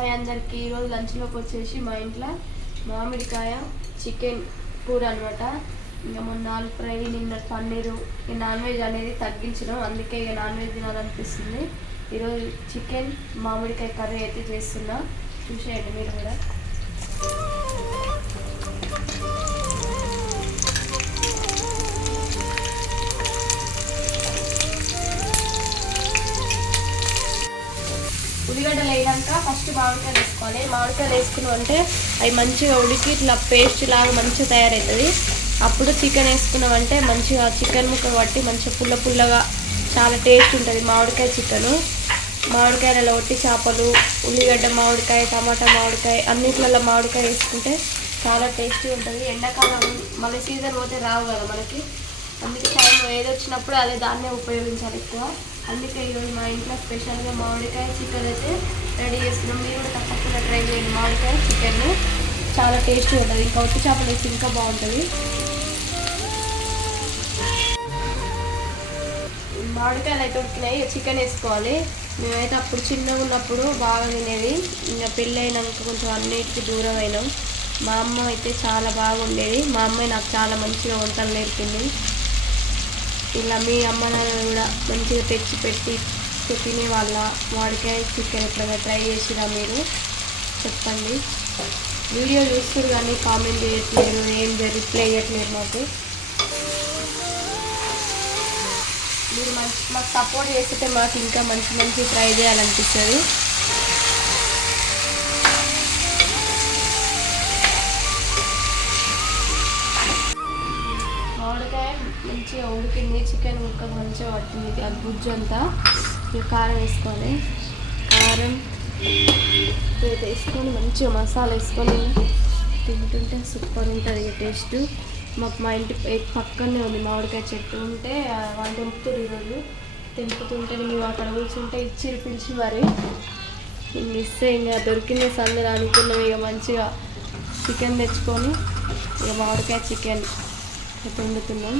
Hi అందరికి ఈరోజు లంచ్లోకి వచ్చేసి మా ఇంట్లో మామిడికాయ చికెన్ కూర అనమాట ఇంకా మొన్న నాలుగు ఫ్రై నిన్న పన్నీరు ఈ నాన్ వెజ్ అనేది తగ్గించడం అందుకే ఇక నాన్ వెజ్ తినాలనిపిస్తుంది. ఈరోజు చికెన్ మామిడికాయ కర్రీ అయితే చేస్తున్నా. చూసేయండి మీరు కూడా. ఉల్లిగడ్డలు వేయడాక ఫస్ట్ మామిడికాయలు వేసుకోవాలి. మామిడికాయలు వేసుకున్నాం అంటే అవి మంచిగా ఉడికి ఇట్లా పేస్ట్ లాగా మంచిగా తయారవుతుంది అప్పుడు చికెన్ వేసుకున్నామంటే మంచిగా చికెన్ ముక్క పట్టి మంచిగా పుల్ల పుల్లగా చాలా టేస్ట్ ఉంటుంది మామిడికాయ చికెను మామిడికాయలలో ఒట్టి చేపలు ఉల్లిగడ్డ మామిడికాయ టమాటా మామిడికాయ అన్నిట్లలో మామిడికాయ వేసుకుంటే చాలా టేస్టీ ఉంటుంది. ఎండాకాలం మళ్ళీ సీజన్ పోతే రావు కదా మనకి. అందుకే టైం ఏది వచ్చినప్పుడు అదే దాన్నే ఉపయోగించాలి ఎక్కువ. అందుకే ఈరోజు మా ఇంట్లో స్పెషల్గా మామిడికాయ చికెన్ అయితే రెడీ చేస్తున్నాం. మీరు కూడా తప్పకుండా ట్రై చేయండి మామిడికాయ చికెన్. చాలా టేస్టీ ఉంటుంది. ఇంకా ఉత్తి చేపలు వేసి ఇంకా బాగుంటుంది. మామిడికాయలు అయితే ఉడికినాయి. చికెన్ వేసుకోవాలి. మేమైతే అప్పుడు చిన్నగా ఉన్నప్పుడు బాగా తినేది. ఇంకా పెళ్ళైనాక కొంచెం అన్నిటికీ దూరం అయినాం. మా అమ్మ అయితే చాలా బాగుండేది మా అమ్మాయి నాకు చాలా మంచిగా వంటలు నేర్పింది. ఇలా మీ అమ్మ నాన్న కూడా మంచిగా తెచ్చి పెట్టి తినే వాళ్ళ మామిడికాయ చికెన్ ఎప్పుడైనా ట్రై చేసిరా మీరు? చెప్పండి. వీడియో చూస్తారు కానీ కామెంట్ చేయట్లేదు. ఏం రిప్లై చేయట్లేదు మాకు. మీరు మంచి మాకు సపోర్ట్ చేస్తే మాకు ఇంకా మంచి మంచి ట్రై చేయాలనిపిస్తుంది. మామిడికాయ మంచిగా ఉడికింది చికెన్ ముక్క మంచిగా పట్టింది ఆ గుజ్జు అంతా. ఇక కారం వేసుకోవాలి కారం వేసుకొని మంచిగా మసాలా వేసుకొని తింటుంటే సూపర్ ఉంటుంది ఇక టేస్ట్. మాకు మా ఇంటి పక్కనే ఉంది మామిడికాయ చెట్టు ఉంటే వాళ్ళు తెంపుతారు ఈరోజు. తెంపుతుంటే మేము అక్కడ కూర్చుంటే ఇచ్చి పిలిచి మరి. ఇంక ఇస్తే ఇంకా దొరికింది సందరు అనుకున్నాం ఇక మంచిగా చికెన్ తెచ్చుకొని ఇక మామిడికాయ చికెన్. పొందుతున్నాం వండుతున్నాం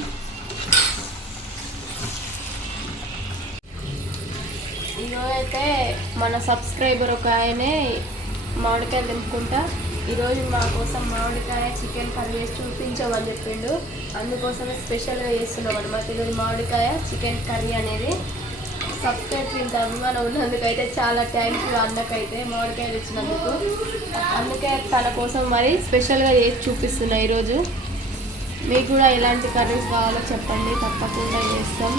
ఈరోజు అయితే మన సబ్స్క్రైబర్ ఒక ఆయనే మామిడికాయ తెంపుకుంటా. ఈరోజు మా కోసం మామిడికాయ చికెన్ కర్రీ చేసి చూపించమని చెప్పిండు. అందుకోసమే స్పెషల్గా చేస్తున్నాం అనమాట ఈరోజు మామిడికాయ చికెన్ కర్రీ అనేది సబ్స్క్రైబ్ ఇంత అభిమానం ఉన్నందుకైతే చాలా థ్యాంక్ యూ అన్నకైతే మామిడికాయ తెచ్చినందుకు. అందుకే తన కోసం మరి స్పెషల్గా చేసి చూపిస్తున్నా ఈరోజు. మీకు కూడా ఎలాంటి కర్రీస్ కావాలో చెప్పండి తప్పకుండా చేస్తాం.